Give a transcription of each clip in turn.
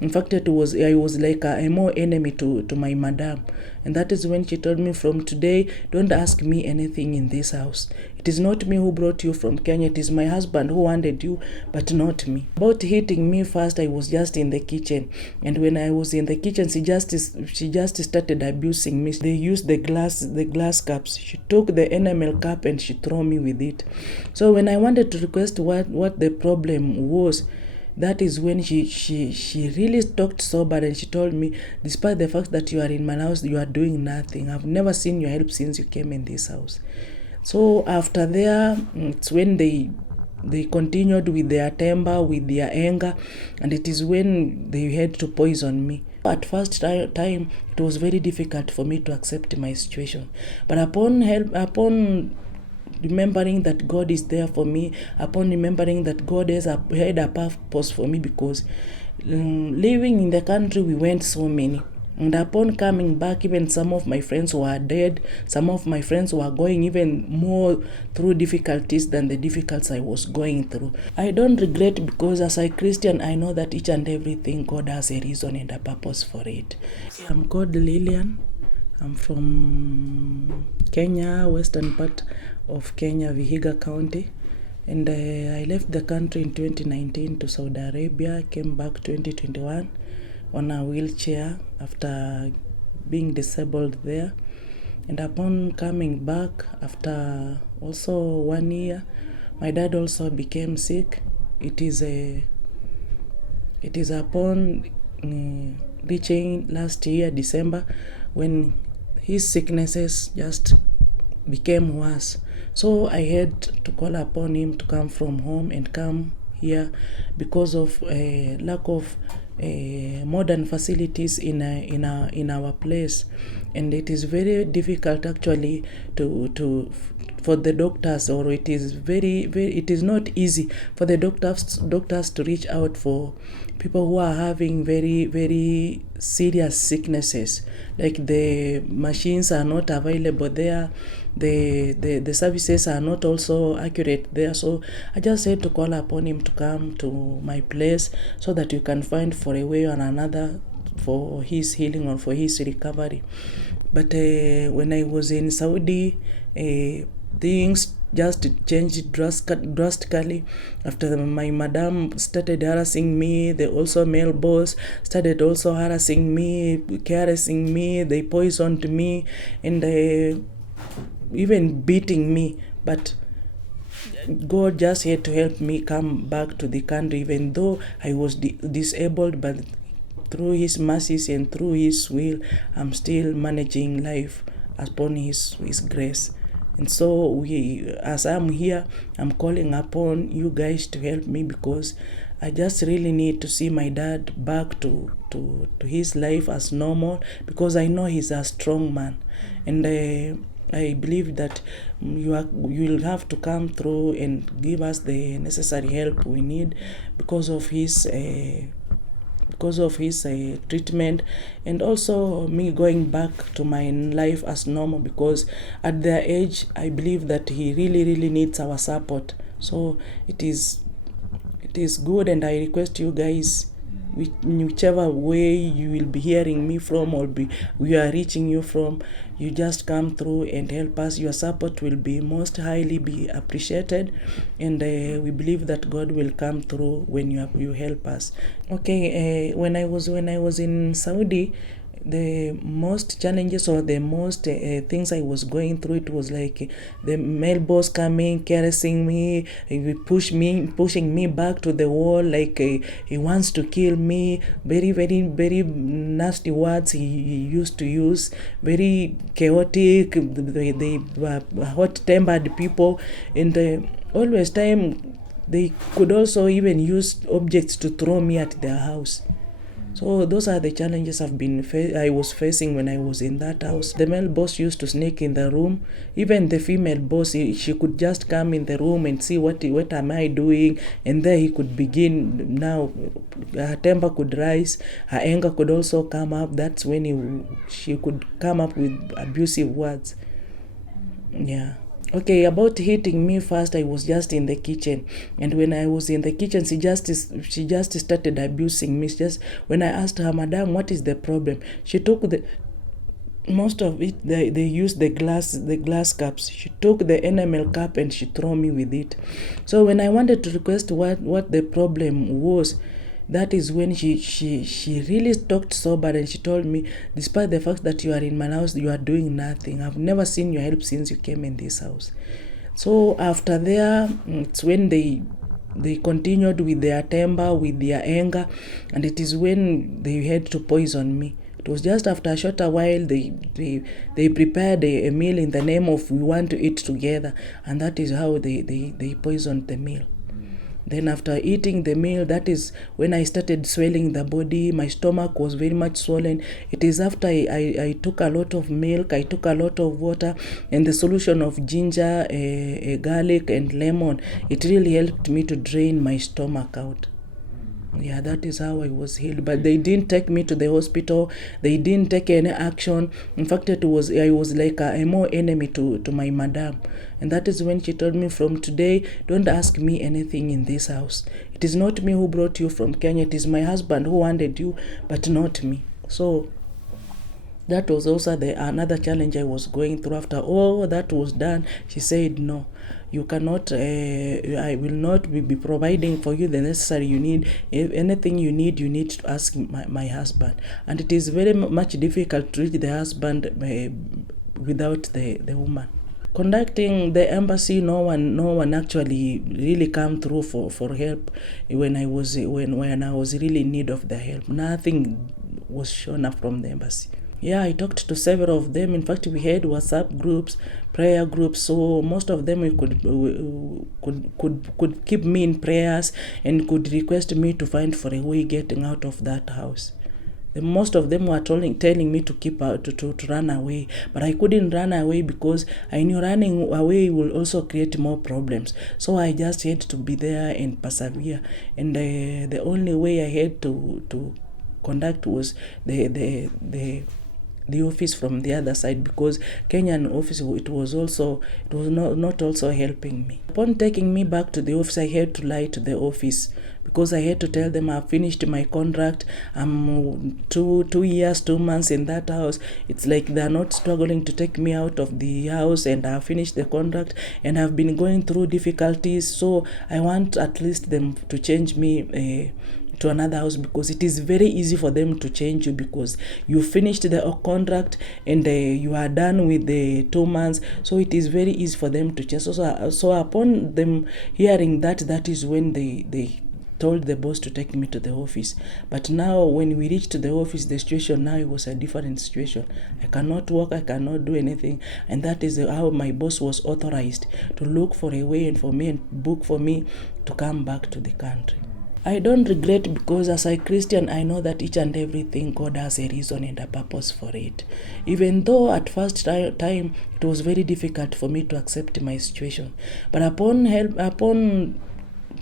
In fact, I was like a more enemy to my madam. And that is when she told me, from today, don't ask me anything in this house. It is not me who brought you from Kenya. It is my husband who wanted you, but not me. About hitting me first, I was just in the kitchen. And when I was in the kitchen, she just started abusing me. They used the glass cups. She took the enamel cup and she threw me with it. So when I wanted to request what the problem was, that is when she really talked sober, and she told me, despite the fact that you are in my house, you are doing nothing. I've never seen your help since you came in this house. So after there, it's when they continued with their temper, with their anger, and it is when they had to poison me. At first time, it was very difficult for me to accept my situation. But upon remembering that God is there for me, upon remembering that God had a purpose for me, because living in the country, we went so many. And upon coming back, even some of my friends were dead. Some of my friends were going even more through difficulties than the difficulties I was going through. I don't regret, because as a Christian, I know that each and everything, God has a reason and a purpose for it. I'm called Lilian. I'm from Kenya, western part of Kenya, Vihiga County. And I left the country in 2019 to Saudi Arabia, came back 2021 on a wheelchair after being disabled there. And upon coming back, after also 1 year, my dad also became sick. It is upon reaching last year, December, when his sicknesses just became worse. So I had to call upon him to come from home and come here because of lack of modern facilities in our place. And it is very difficult actually for the doctors, or it is it is not easy for the doctors to reach out for people who are having very serious sicknesses. Like, the machines are not available there, the services are not also accurate there. So I just had to call upon him to come to my place, so that you can find for a way or another for his healing or for his recovery. But when I was in Saudi, things just changed drastically after my madam started harassing me. The also male boss started also harassing me, caressing me. They poisoned me, and even beating me. But God just had to help me come back to the country, even though I was disabled. But through his mercies and through his will, I'm still managing life upon his grace. And so as I'm here, I'm calling upon you guys to help me, because I just really need to see my dad back to his life as normal, because I know he's a strong man. And I believe that you will have to come through and give us the necessary help we need because of his treatment, and also me going back to my life as normal, because at their age, I believe that he really needs our support. So it is good, and I request you guys, whichever way you will be hearing me from, or we are reaching you from, you just come through and help us. Your support will be most highly be appreciated, and we believe that God will come through when you help us. Okay, when I was in Saudi, the most challenges, or the most things I was going through, it was like the male boss coming, caressing me, pushing me back to the wall, like he wants to kill me. Very nasty words he used to use, very chaotic. They were hot-tempered people, and always time they could also even use objects to throw me at their house. So those are the challenges I was facing when I was in that house. The male boss used to sneak in the room. Even the female boss, she could just come in the room and see what am I doing, and there he could begin. Now her temper could rise, her anger could also come up. That's when she could come up with abusive words. Yeah. Okay, about hitting me first, I was just in the kitchen, and when I was in the kitchen, she just started abusing me. Just when I asked her, Madam, what is the problem? She took the most of it. They used the glass cups. She took the enamel cup and she threw me with it. So when I wanted to request what the problem was, that is when she really talked sober, and she told me, despite the fact that you are in my house, you are doing nothing. I've never seen your help since you came in this house. So after there, it's when they continued with their temper, with their anger, and it is when they had to poison me. It was just after a short while they prepared a meal in the name of we want to eat together, and that is how they poisoned the meal. Then after eating the meal, that is when I started swelling the body. My stomach was very much swollen. It is after I took a lot of milk, I took a lot of water, and the solution of ginger, garlic, and lemon. It really helped me to drain my stomach out. Yeah, that is how I was healed. But they didn't take me to the hospital. They didn't take any action. In fact, I was like a more enemy to my madam. And that is when she told me, from today, don't ask me anything in this house. It is not me who brought you from Kenya. It is my husband who wanted you, but not me. So that was also another challenge I was going through. After all that was done, she said, no, you cannot, I will not be providing for you the necessary you need. If anything you need to ask my husband. And it is very much difficult to reach the husband without the woman. Conducting the embassy, no one actually really come through for help when I was really in need of the help. Nothing was shown up from the embassy. Yeah, I talked to several of them. In fact, we had WhatsApp groups, prayer groups. So most of them could keep me in prayers and could request me to find for a way getting out of that house. Most of them were telling me to keep out, to run away, but I couldn't run away because I knew running away will also create more problems. So I just had to be there and persevere. And the only way I had to conduct was the office from the other side, because Kenyan office, it was not also helping me. Upon taking me back to the office, I had to lie to the office, because I had to tell them I've finished my contract. I'm 2 years, 2 months in that house. It's like they're not struggling to take me out of the house, and I've finished the contract, and I've been going through difficulties. So I want at least them to change me to another house, because it is very easy for them to change you, because you finished the contract and you are done with the 2 months. So it is very easy for them to change. So upon them hearing that, that is when they told the boss to take me to the office. But now when we reached the office, the situation now it was a different situation. I cannot walk, I cannot do anything, and that is how my boss was authorized to look for a way and for me and book for me to come back to the country. I don't regret, because as a Christian, I know that each and everything God has a reason and a purpose for it. Even though at first time it was very difficult for me to accept my situation, but upon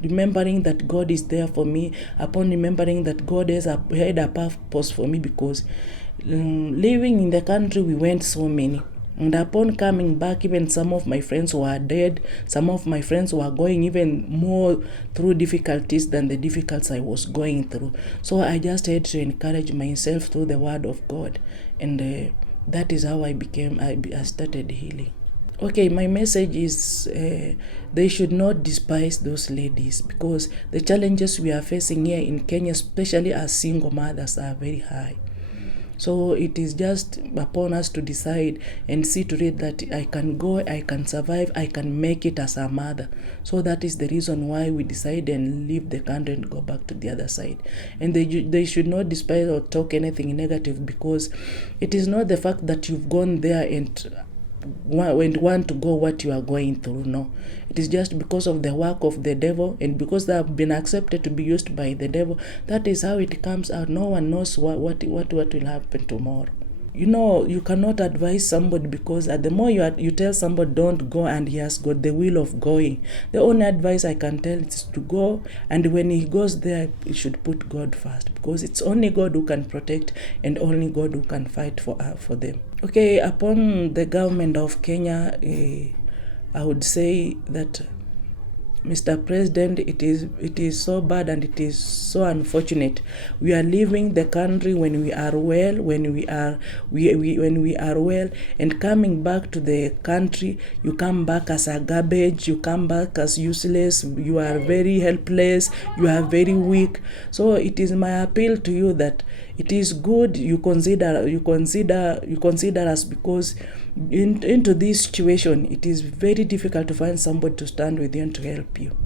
remembering that God is there for me, upon remembering that God had a purpose for me, because living in the country we went so many. And upon coming back, even some of my friends were dead. Some of my friends were going even more through difficulties than the difficulties I was going through. So I just had to encourage myself through the word of God. And that is how I started healing. Okay, my message is they should not despise those ladies, because the challenges we are facing here in Kenya, especially as single mothers, are very high. So it is just upon us to decide and see to it that I can go, I can survive, I can make it as a mother. So that is the reason why we decide and leave the country and go back to the other side. And they should not despise or talk anything negative, because it is not the fact that you've gone there and want to go what you are going through. No, it is just because of the work of the devil, and because they have been accepted to be used by the devil. That is how it comes out. No one knows what will happen tomorrow. You cannot advise somebody, because the more you tell somebody don't go and he has got the will of going, the only advice I can tell is to go, and when he goes there, he should put God first, because it's only God who can protect and only God who can fight for them. Okay, upon the government of Kenya I would say that, Mr. President, it is so bad and it is so unfortunate. We are leaving the country when we are well, when we are well, and coming back to the country, you come back as a garbage, you come back as useless, you are very helpless, you are very weak. So it is my appeal to you that it is good you consider us, because into this situation it is very difficult to find somebody to stand with you and to help you.